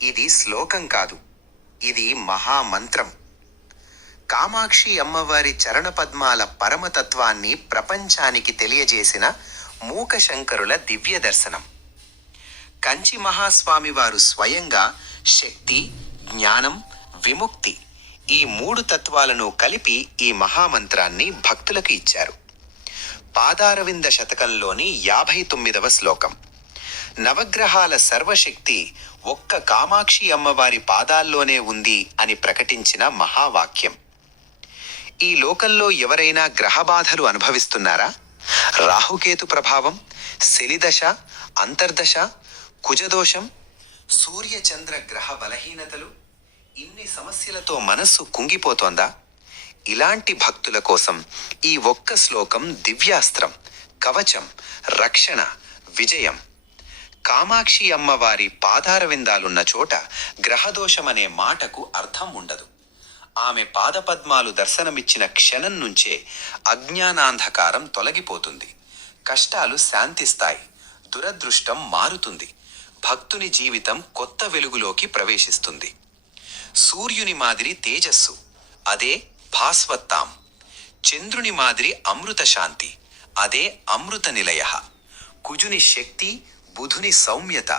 ఇది శ్లోకం కాదు, ఇది మహామంత్రం. కామాక్షి అమ్మవారి చరణపద్మాల పరమతత్వాన్ని ప్రపంచానికి తెలియజేసిన మూకశంకరుల దివ్య దర్శనం. కంచి మహాస్వామివారు స్వయంగా శక్తి, జ్ఞానం, విముక్తి ఈ 3 తత్వాలను కలిపి ఈ మహామంత్రాన్ని భక్తులకు ఇచ్చారు. పాదారవింద శతకంలోని 59వ శ్లోకం. నవగ్రహాల సర్వశక్తి ఒక్క కామాక్షి అమ్మవారి పాదాల్లోనే ఉంది అని ప్రకటించిన మహావాక్యం. ఈ లోకంలో ఎవరైనా గ్రహబాధలు అనుభవిస్తున్నారా? రాహుకేతు ప్రభావం, శనిదశ, అంతర్దశ, కుజదోషం, సూర్యచంద్ర గ్రహ బలహీనతలు, ఇన్ని సమస్యలతో మనస్సు కుంగిపోతోందా? ఇలాంటి భక్తుల కోసం ఈ ఒక్క శ్లోకం దివ్యాస్త్రం, కవచం, రక్షణ, విజయం. కామాక్షి అమ్మవారి పాదారవిందాలున్న చోట గ్రహదోషమనే మాటకు అర్థం ఉండదు. ఆమె పాదపద్మాలు దర్శనమిచ్చిన క్షణం నుంచే అజ్ఞానాంధకారం తొలగిపోతుంది, కష్టాలు శాంతిస్తాయి, దురదృష్టం మారుతుంది, భక్తుని జీవితం కొత్త వెలుగులోకి ప్రవేశిస్తుంది. సూర్యుని మాదిరి తేజస్సు, అదే భాస్వత్తాం. చంద్రుని మాదిరి అమృత శాంతి, అదే అమృత నిలయ. కుజుని శక్తి, బుధుని సౌమ్యత,